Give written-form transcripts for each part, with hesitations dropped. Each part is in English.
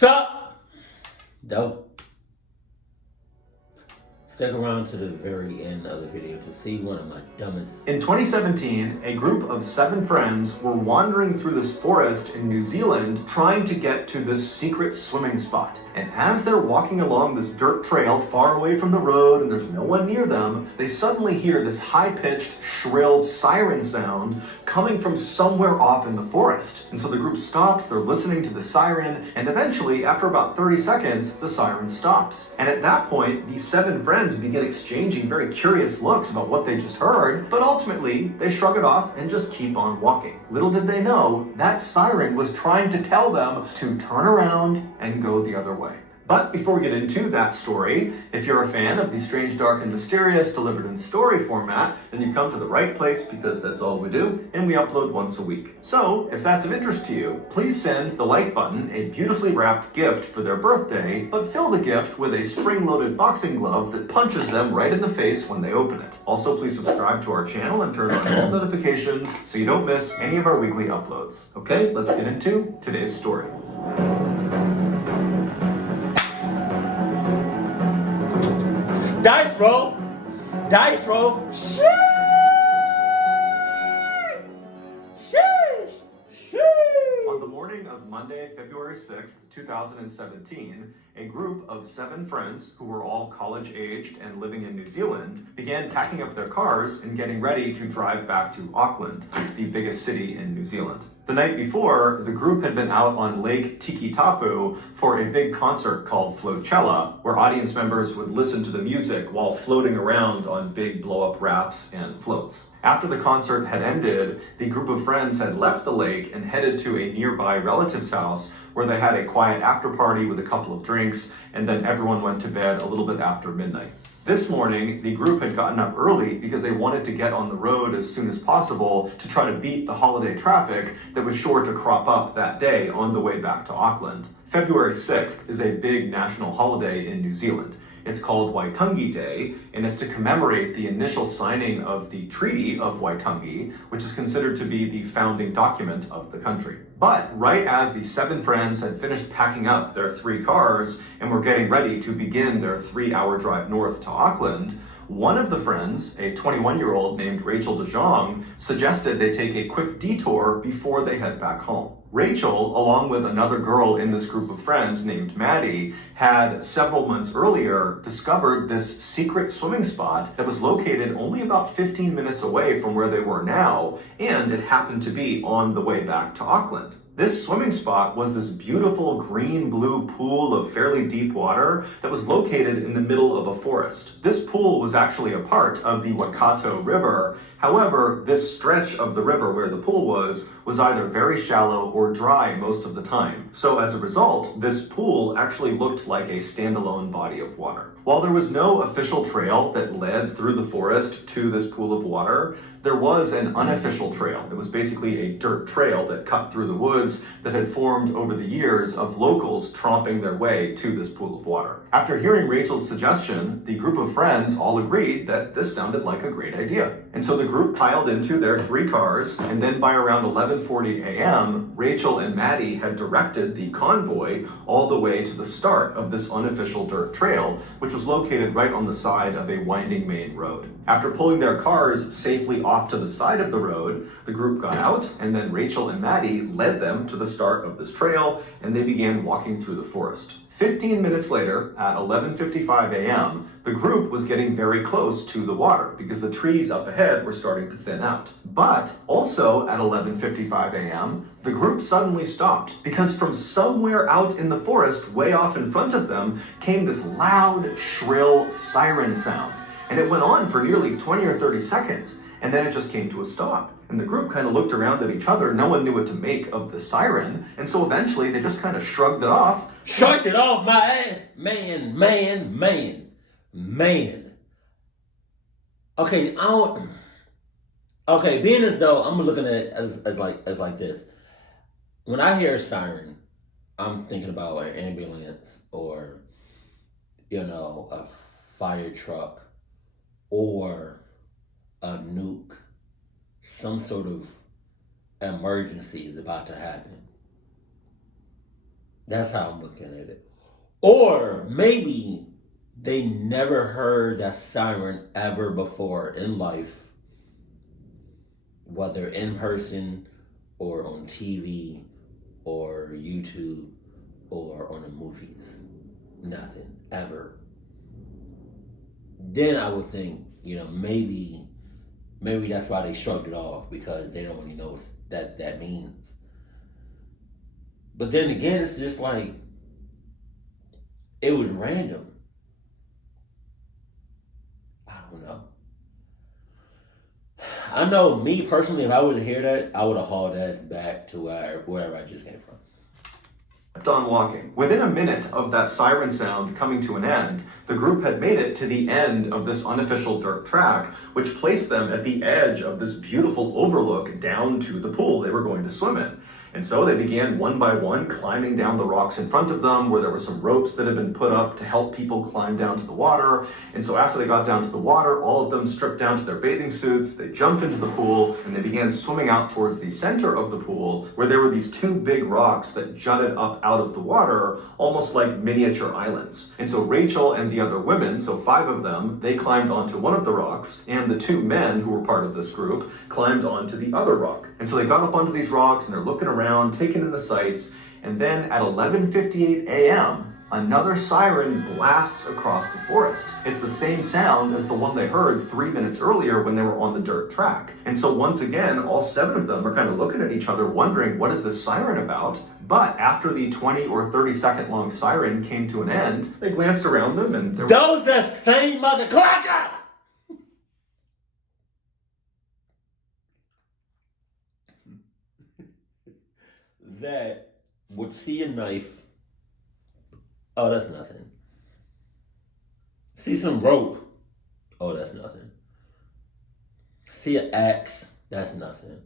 Sup? Dope. Stick around to the very end of the video to see one of my dumbest. In 2017, a group of 7 friends were wandering through this forest in New Zealand trying to get to this secret swimming spot. And as they're walking along this dirt trail far away from the road and there's no one near them, they suddenly hear this high-pitched, shrill siren sound coming from somewhere off in the forest. And so the group stops, they're listening to the siren, and eventually, after about 30 seconds, the siren stops. And at that point, these 7 friends begin exchanging very curious looks about what they just heard, but ultimately, they shrug it off and just keep on walking. Little did they know, that siren was trying to tell them to turn around and go the other way. But before we get into that story, if you're a fan of the strange, dark, and mysterious delivered in story format, then you've come to the right place because that's all we do, and we upload once a week. So, if that's of interest to you, please send the like button a beautifully wrapped gift for their birthday, but fill the gift with a spring-loaded boxing glove that punches them right in the face when they open it. Also, please subscribe to our channel and turn on all notifications so you don't miss any of our weekly uploads. Okay, let's get into today's story. Dice roll! Dice roll! Sheesh! Sheesh! Sheesh! On the morning of Monday, February 6th, 2017, a group of 7 friends who were all college-aged and living in New Zealand began packing up their cars and getting ready to drive back to Auckland, the biggest city in New Zealand. The night before, the group had been out on Lake Tikitapu for a big concert called Floatcella, where audience members would listen to the music while floating around on big blow-up rafts and floats. After the concert had ended, the group of friends had left the lake and headed to a nearby relative's house where they had a quiet after party with a couple of drinks, and then everyone went to bed a little bit after midnight. This morning, the group had gotten up early because they wanted to get on the road as soon as possible to try to beat the holiday traffic that was sure to crop up that day on the way back to Auckland. February 6th is a big national holiday in New Zealand. It's called Waitangi Day, and it's to commemorate the initial signing of the Treaty of Waitangi, which is considered to be the founding document of the country. But right as the 7 friends had finished packing up their 3 cars and were getting ready to begin their 3-hour drive north to Auckland, one of the friends, a 21-year-old named Rachel De Jong, suggested they take a quick detour before they head back home. Rachel, along with another girl in this group of friends named Maddie, had several months earlier discovered this secret swimming spot that was located only about 15 minutes away from where they were now, and it happened to be on the way back to Auckland. This swimming spot was this beautiful green-blue pool of fairly deep water that was located in the middle of a forest. This pool was actually a part of the Waikato River. However, this stretch of the river where the pool was either very shallow or dry most of the time. So as a result, this pool actually looked like a standalone body of water. While there was no official trail that led through the forest to this pool of water, there was an unofficial trail. It was basically a dirt trail that cut through the woods that had formed over the years of locals tromping their way to this pool of water. After hearing Rachel's suggestion, the group of friends all agreed that this sounded like a great idea. And so the group piled into their 3 cars, and then by around 11:40 a.m., Rachel and Maddie had directed the convoy all the way to the start of this unofficial dirt trail, which was located right on the side of a winding main road. After pulling their cars safely off to the side of the road, the group got out, and then Rachel and Maddie led them to the start of this trail, and they began walking through the forest. 15 minutes later, at 11:55 a.m., the group was getting very close to the water because the trees up ahead were starting to thin out. But also at 11:55 a.m., the group suddenly stopped because from somewhere out in the forest, way off in front of them, came this loud, shrill siren sound. And it went on for nearly 20 or 30 seconds, and then it just came to a stop. And the group kind of looked around at each other. No one knew what to make of the siren, and so eventually they just kind of shrugged it off. Shrugged it off my ass! Man. Okay, being as though I'm looking at it as like this. When I hear a siren, I'm thinking about an ambulance or, a fire truck or a nuke. Some sort of emergency is about to happen. That's how I'm looking at it. Or maybe they never heard that siren ever before in life, whether in person or on TV or YouTube or on the movies. Nothing ever. Then I would think, maybe that's why they shrugged it off, because they don't really know what that means. But then again, it's just like it was random. I don't know. I know me personally, if I were to hear that, I would have hauled ass back to wherever I just came from. Kept on walking. Within a minute of that siren sound coming to an end, the group had made it to the end of this unofficial dirt track, which placed them at the edge of this beautiful overlook down to the pool they were going to swim in. And so they began one by one climbing down the rocks in front of them, where there were some ropes that had been put up to help people climb down to the water. And so after they got down to the water, all of them stripped down to their bathing suits, they jumped into the pool, and they began swimming out towards the center of the pool, where there were these two big rocks that jutted up out of the water, almost like miniature islands. And so Rachel and the other women, so 5 of them, they climbed onto one of the rocks, and the 2 men who were part of this group climbed onto the other rock. And so they got up onto these rocks and they're looking around, taking in the sights, and then at 11:58 a.m., another siren blasts across the forest. It's the same sound as the one they heard 3 minutes earlier when they were on the dirt track. And so once again, all 7 of them are kind of looking at each other, wondering, what is this siren about? But after the 20 or 30 second long siren came to an end, they glanced around them and there Those are same mother clutches! That would see a knife. Oh, that's nothing. See some rope. Oh, that's nothing. See an axe. That's nothing.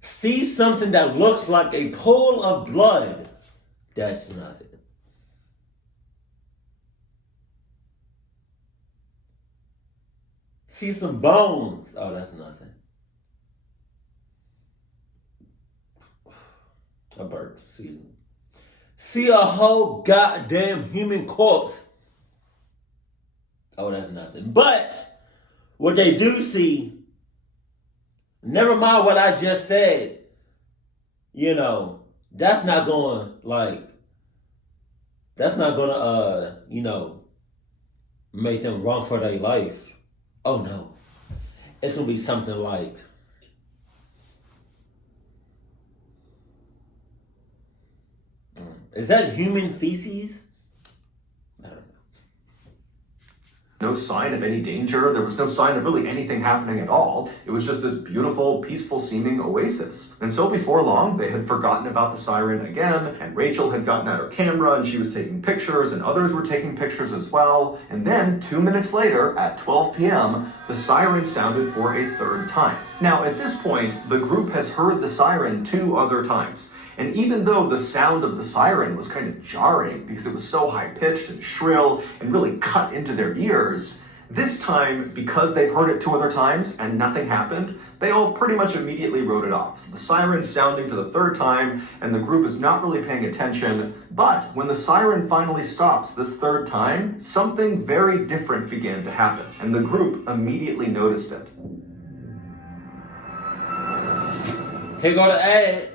See something that looks like a pool of blood. That's nothing. See some bones. Oh, that's nothing. A bird. See a whole goddamn human corpse. Oh, that's nothing. But what they do see, never mind what I just said, that's not going to make them run for their life. Oh no. It's gonna be something like, is that human feces? I don't know. no sign of any danger. There was no sign of really anything happening at all. It was just this beautiful, peaceful seeming oasis. And so before long, they had forgotten about the siren again, and Rachel had gotten out her camera and she was taking pictures, and others were taking pictures as well. And then 2 minutes later, at 12 p.m., the siren sounded for a 3rd time. Now, at this point, the group has heard the siren 2 other times. And even though the sound of the siren was kind of jarring because it was so high-pitched and shrill and really cut into their ears, this time, because they've heard it 2 other times and nothing happened, they all pretty much immediately wrote it off. So the siren's sounding for the 3rd time, and the group is not really paying attention. But when the siren finally stops this 3rd time, something very different began to happen, and the group immediately noticed it. Here go the ad.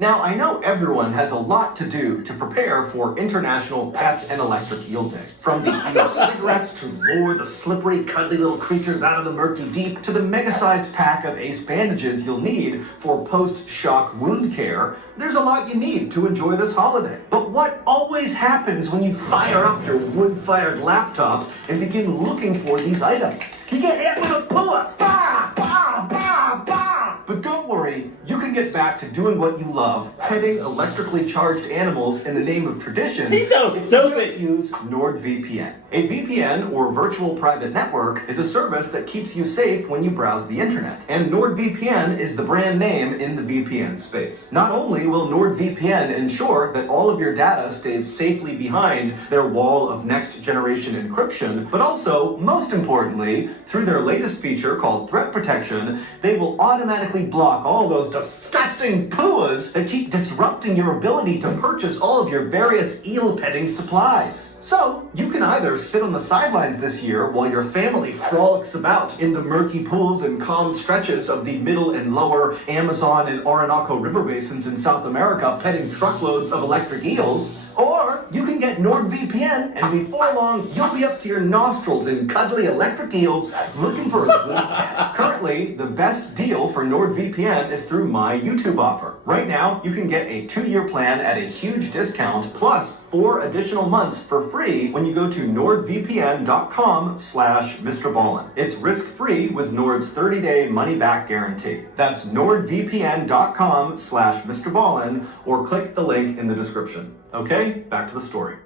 Now, I know everyone has a lot to do to prepare for International Pet and Electric Eel Day. From the cigarettes to lure the slippery, cuddly little creatures out of the murky deep, to the mega-sized pack of ace bandages you'll need for post-shock wound care, there's a lot you need to enjoy this holiday. But what always happens when you fire up your wood-fired laptop and begin looking for these items? You get hit with a pull-up. Bah! Bah! Bah! Bah! But don't worry, you can get back to doing what you love, petting electrically charged animals in the name of tradition. He's so stupid. Use NordVPN. A VPN, or virtual private network, is a service that keeps you safe when you browse the internet. And NordVPN is the brand name in the VPN space. Not only will NordVPN ensure that all of your data stays safely behind their wall of next-generation encryption, but also, most importantly, through their latest feature called Threat Protection, they will automatically block all those disgusting pooas that keep disrupting your ability to purchase all of your various eel petting supplies. So, you can either sit on the sidelines this year while your family frolics about in the murky pools and calm stretches of the middle and lower Amazon and Orinoco river basins in South America petting truckloads of electric eels, or you can get NordVPN and before long you'll be up to your nostrils in cuddly electric eels looking for a good cat. Currently, the best deal for NordVPN is through my YouTube offer. Right now, you can get a 2-year plan at a huge discount plus 4 additional months for free when you go to nordvpn.com/MrBallin. It's risk-free with Nord's 30-day money-back guarantee. That's nordvpn.com/MrBallin or click the link in the description. Okay, back to the story.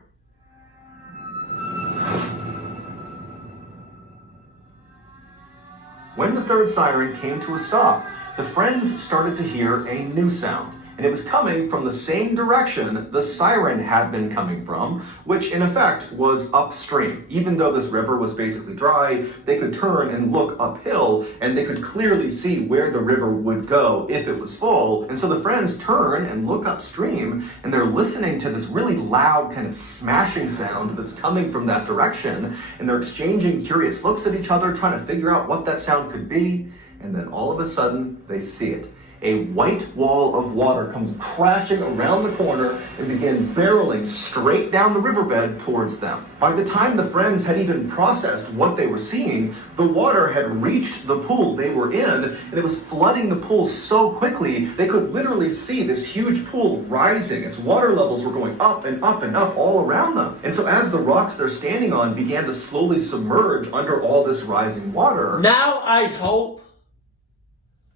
When the third siren came to a stop, the friends started to hear a new sound, and it was coming from the same direction the siren had been coming from, which in effect was upstream. Even though this river was basically dry, they could turn and look uphill, and they could clearly see where the river would go if it was full. And so the friends turn and look upstream, and they're listening to this really loud kind of smashing sound that's coming from that direction, and they're exchanging curious looks at each other, trying to figure out what that sound could be, and then all of a sudden, they see it. A white wall of water comes crashing around the corner and begins barreling straight down the riverbed towards them. By the time the friends had even processed what they were seeing, the water had reached the pool they were in, and it was flooding the pool so quickly they could literally see this huge pool rising. Its water levels were going up and up and up all around them. And so as the rocks they're standing on began to slowly submerge under all this rising water. Now I hope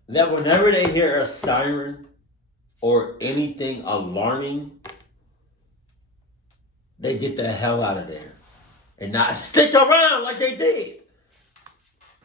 that whenever they hear a siren or anything alarming, they get the hell out of there and not stick around like they did.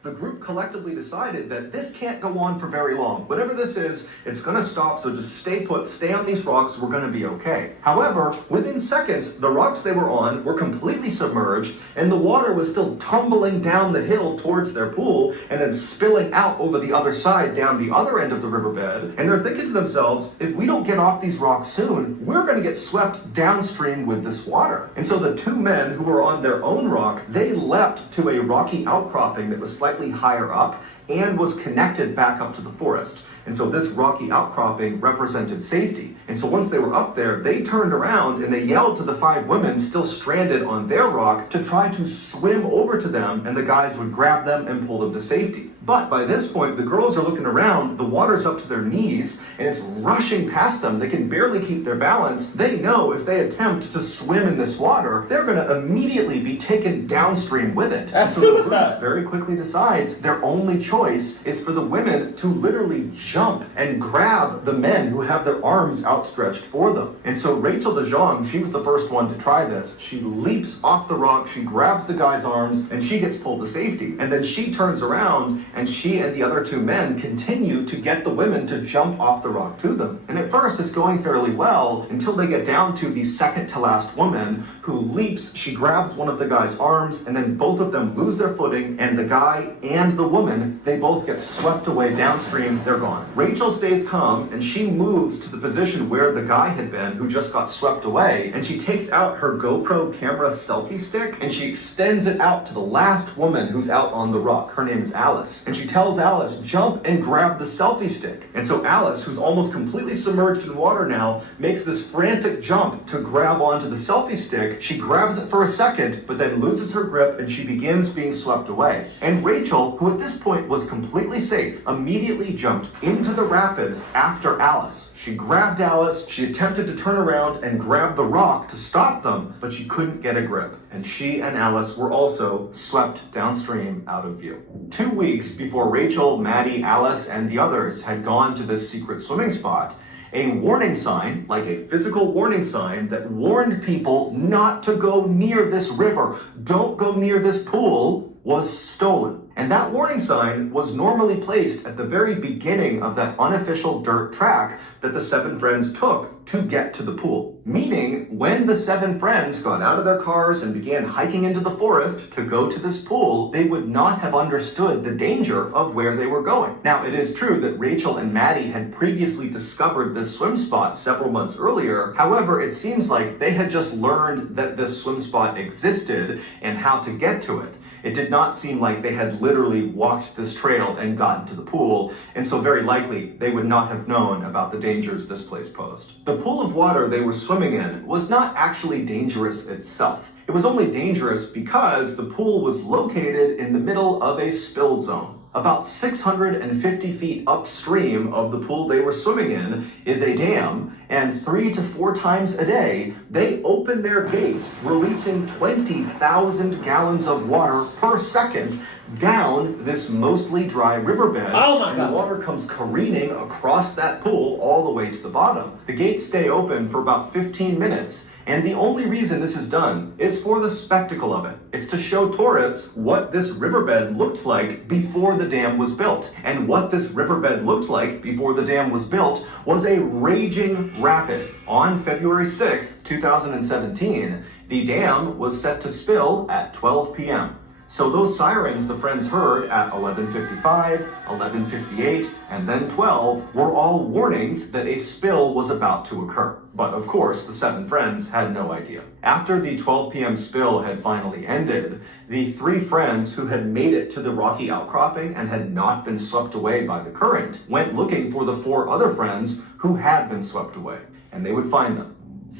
The group collectively decided that this can't go on for very long. Whatever this is, it's going to stop, so just stay put, stay on these rocks, we're going to be okay. However, within seconds, the rocks they were on were completely submerged, and the water was still tumbling down the hill towards their pool, and then spilling out over the other side down the other end of the riverbed. And they're thinking to themselves, if we don't get off these rocks soon, we're going to get swept downstream with this water. And so the 2 men who were on their own rock, they leapt to a rocky outcropping that was slightly higher up and was connected back up to the forest. And so this rocky outcropping represented safety. And so once they were up there, they turned around and they yelled to the 5 women still stranded on their rock to try to swim over to them, and the guys would grab them and pull them to safety. But by this point, the girls are looking around, the water's up to their knees, and it's rushing past them. They can barely keep their balance. They know if they attempt to swim in this water, they're going to immediately be taken downstream with it. That's so the group suicide. very quickly decides their only choice is for the women to literally jump and grab the men who have their arms outstretched for them. And so Rachel DeJong, she was the first one to try this. She leaps off the rock, she grabs the guy's arms, and she gets pulled to safety. And then she turns around, and she and the other 2 men continue to get the women to jump off the rock to them. And at first it's going fairly well until they get down to the second to last woman who leaps, she grabs one of the guy's arms, and then both of them lose their footing, and the guy and the woman, they both get swept away downstream, they're gone. Rachel stays calm, and she moves to the position where the guy had been who just got swept away, and she takes out her GoPro camera selfie stick, and she extends it out to the last woman who's out on the rock. Her name is Alice. And she tells Alice, jump and grab the selfie stick. And so Alice, who's almost completely submerged in water now, makes this frantic jump to grab onto the selfie stick. She grabs it for a second, but then loses her grip, and she begins being swept away. And Rachel, who at this point was completely safe, immediately jumped into the rapids after Alice. She grabbed Alice, she attempted to turn around and grab the rock to stop them, but she couldn't get a grip. And she and Alice were also swept downstream out of view. 2 weeks before Rachel, Maddie, Alice, and the others had gone to this secret swimming spot, a warning sign, like a physical warning sign that warned people not to go near this river, don't go near this pool, was stolen. And that warning sign was normally placed at the very beginning of that unofficial dirt track that the 7 friends took to get to the pool. Meaning, when the 7 friends got out of their cars and began hiking into the forest to go to this pool, they would not have understood the danger of where they were going. Now, it is true that Rachel and Maddie had previously discovered this swim spot several months earlier. However, it seems like they had just learned that this swim spot existed and how to get to it. It did not seem like they had literally walked this trail and gotten to the pool, and so very likely they would not have known about the dangers this place posed. The pool of water they were swimming in was not actually dangerous itself. It was only dangerous because the pool was located in the middle of a spill zone. About 650 feet upstream of the pool they were swimming in is a dam, and 3 to 4 times a day, they open their gates, releasing 20,000 gallons of water per second down this mostly dry riverbed. Oh my and God. The water comes careening across that pool all the way to the bottom. The gates stay open for about 15 minutes, and the only reason this is done is for the spectacle of it. It's to show tourists what this riverbed looked like before the dam was built. And what this riverbed looked like before the dam was built was a raging rapid. On February 6th, 2017, the dam was set to spill at 12 p.m. So those sirens the friends heard at 11:55, 11:58, and then 12 were all warnings that a spill was about to occur. But of course, the 7 friends had no idea. After the 12 p.m. spill had finally ended, the 3 friends who had made it to the rocky outcropping and had not been swept away by the current went looking for the 4 other friends who had been swept away, and they would find them.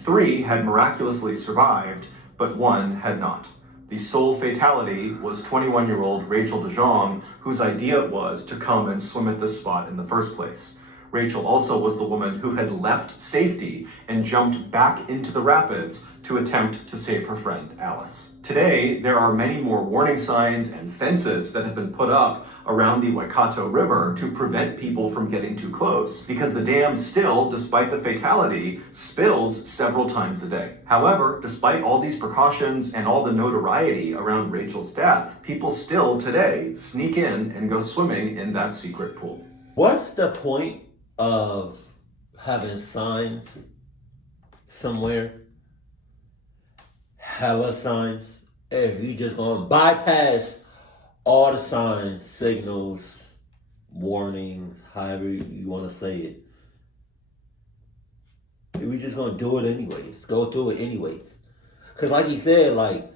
3 had miraculously survived, but 1 had not. The sole fatality was 21-year-old Rachel DeJong, whose idea it was to come and swim at this spot in the first place. Rachel also was the woman who had left safety and jumped back into the rapids to attempt to save her friend Alice. Today, there are many more warning signs and fences that have been put up around the Waikato River to prevent people from getting too close, because the dam still, despite the fatality, spills several times a day. However, despite all these precautions and all the notoriety around Rachel's death, people still today sneak in and go swimming in that secret pool. What's the point of having signs somewhere? Hella signs. If you just gonna bypass all the signs, signals, warnings, however you want to say it. We're just going to do it anyways. Go through it anyways. Because like he said, like,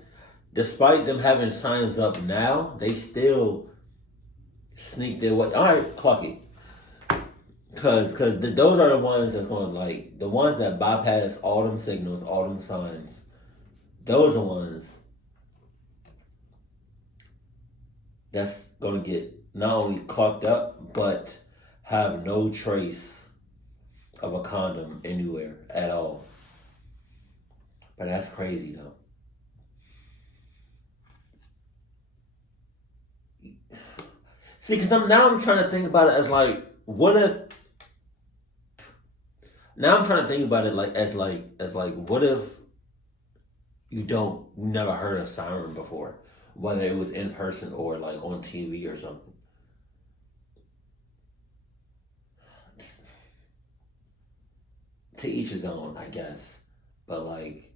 despite them having signs up now, they still sneak their way. All right, clock it. Because those are the ones that's going to, like, the ones that bypass all them signals, all them signs. Those are ones that's going to get not only clocked up, but have no trace of a condom anywhere at all. But that's crazy, though. See, because now I'm trying to think about it as like, what if? Now I'm trying to think about it as what if you never heard a siren before, whether it was in person or like on TV or something. To each his own, I guess. But like,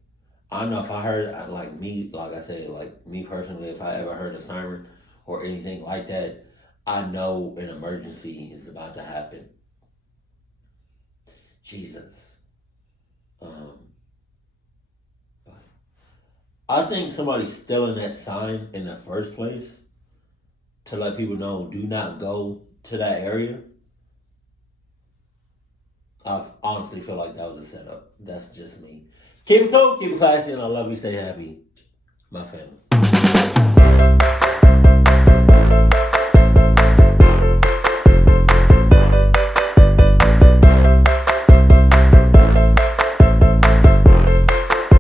I don't know if I heard, like I said, like me personally, if I ever heard a siren or anything like that, I know an emergency is about to happen. Jesus. But I think somebody's stealing that sign in the first place to let people know, do not go to that area. I honestly feel like that was a setup. That's just me. Keep it cool, keep it classy, and I love you. Stay happy, my family.